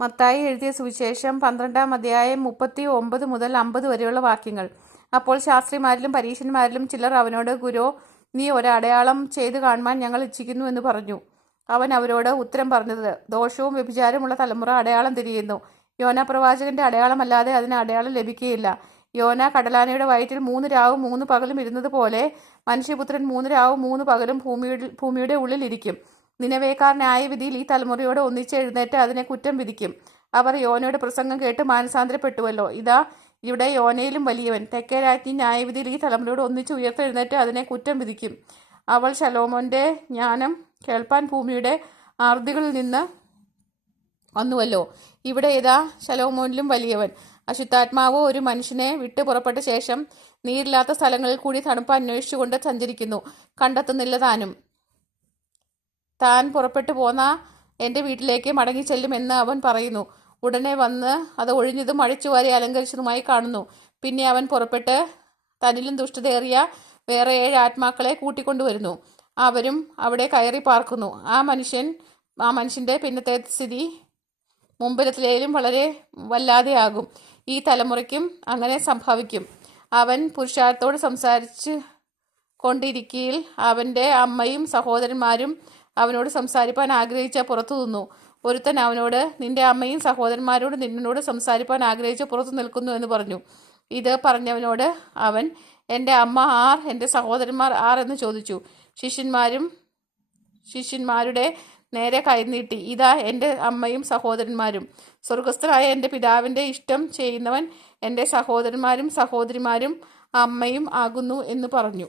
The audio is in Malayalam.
മത്തായി എഴുതിയ സുവിശേഷം 12-ാം അധ്യായം 39 മുതൽ 50 വരെയുള്ള വാക്യങ്ങൾ. അപ്പോൾ ശാസ്ത്രിമാരിലും പരീശന്മാരിലും ചിലർ അവനോട്, ഗുരോ, നീ ഒരടയാളം ചെയ്തു കാണുവാൻ ഞങ്ങൾ ഇച്ഛിക്കുന്നു എന്ന് പറഞ്ഞു. അവൻ അവരോട് ഉത്തരം പറഞ്ഞത്, ദോഷവും വ്യഭിചാരമുള്ള തലമുറ അടയാളം തിരിയുന്നു. യോന പ്രവാചകന്റെ അടയാളമല്ലാതെ അതിന് അടയാളം ലഭിക്കുകയില്ല. യോന കടലാനയുടെ വയറ്റിൽ 3 രാവും 3 പകലും ഇരുന്നത് പോലെ മനുഷ്യപുത്രൻ 3 രാവും 3 പകലും ഭൂമിയുടെ ഉള്ളിൽ ഇരിക്കും. നിനവേക്കാർ ന്യായവിധിയിൽ ഈ തലമുറയോട് ഒന്നിച്ച് എഴുന്നേറ്റ് അതിനെ കുറ്റം വിധിക്കും. അവർ യോനയുടെ പ്രസംഗം കേട്ട് മാനസാന്തരപ്പെട്ടുവല്ലോ. ഇതാ, ഇവിടെ യോനയിലും വലിയവൻ. തെക്കേ രാജ്ഞി ന്യായവിധിയിൽ ഈ തലമുറയോട് ഒന്നിച്ച് ഉയർത്തെഴുന്നേറ്റ് അതിനെ കുറ്റം വിധിക്കും. അവൾ ശലോമോന്റെ ജ്ഞാനം കേൾപ്പാൻ ഭൂമിയുടെ ആർദികളിൽ നിന്ന് വന്നുവല്ലോ. ഇവിടെ ഇതാ ശലോമോനിലും വലിയവൻ. അശുദ്ധാത്മാവ് ഒരു മനുഷ്യനെ വിട്ടു പുറപ്പെട്ട ശേഷം നീരില്ലാത്ത സ്ഥലങ്ങളിൽ കൂടി തണുപ്പ് അന്വേഷിച്ചുകൊണ്ട് സഞ്ചരിക്കുന്നു, കണ്ടെത്തുന്നില്ല താനും. താൻ പുറപ്പെട്ടു പോന്ന എൻ്റെ വീട്ടിലേക്ക് മടങ്ങിച്ചെല്ലും എന്ന് അവൻ പറയുന്നു. ഉടനെ വന്ന് അത് ഒഴിഞ്ഞതും അഴിച്ചുവാരി അലങ്കരിച്ചതുമായി കാണുന്നു. പിന്നെ അവൻ പുറപ്പെട്ട് തന്നിലും ദുഷ്ടതയേറിയ വേറെ 7 ആത്മാക്കളെ കൂട്ടിക്കൊണ്ടുവരുന്നു. അവരും അവിടെ കയറി പാർക്കുന്നു. ആ മനുഷ്യൻ്റെ പിന്നത്തെ സ്ഥിതി മുമ്പിലത്തിലേലും വളരെ വല്ലാതെയാകും. ഈ തലമുറയ്ക്കും അങ്ങനെ സംഭവിക്കും. അവൻ പുരുഷാരത്തോട് സംസാരിച്ച് കൊണ്ടിരിക്കയിൽ അവൻ്റെ അമ്മയും സഹോദരന്മാരും അവനോട് സംസാരിപ്പാൻ ആഗ്രഹിച്ച പുറത്തു നിന്നു. ഒരുത്തൻ അവനോട്, നിന്റെ അമ്മയും സഹോദരന്മാരോട് നിന്നോട് സംസാരിപ്പാൻ ആഗ്രഹിച്ച് പുറത്തു നിൽക്കുന്നു എന്ന് പറഞ്ഞു. ഇത് പറഞ്ഞവനോട് അവൻ, എൻ്റെ അമ്മ ആർ, എൻ്റെ സഹോദരന്മാർ ആർ എന്ന് ചോദിച്ചു. ശിഷ്യന്മാരുടെ നേരെ കൈനീട്ടി, ഇതാ എൻ്റെ അമ്മയും സഹോദരന്മാരും. സ്വർഗസ്ഥനായ എൻ്റെ പിതാവിൻ്റെ ഇഷ്ടം ചെയ്യുന്നവൻ എൻ്റെ സഹോദരന്മാരും സഹോദരിമാരും അമ്മയും ആകുന്നു എന്ന് പറഞ്ഞു.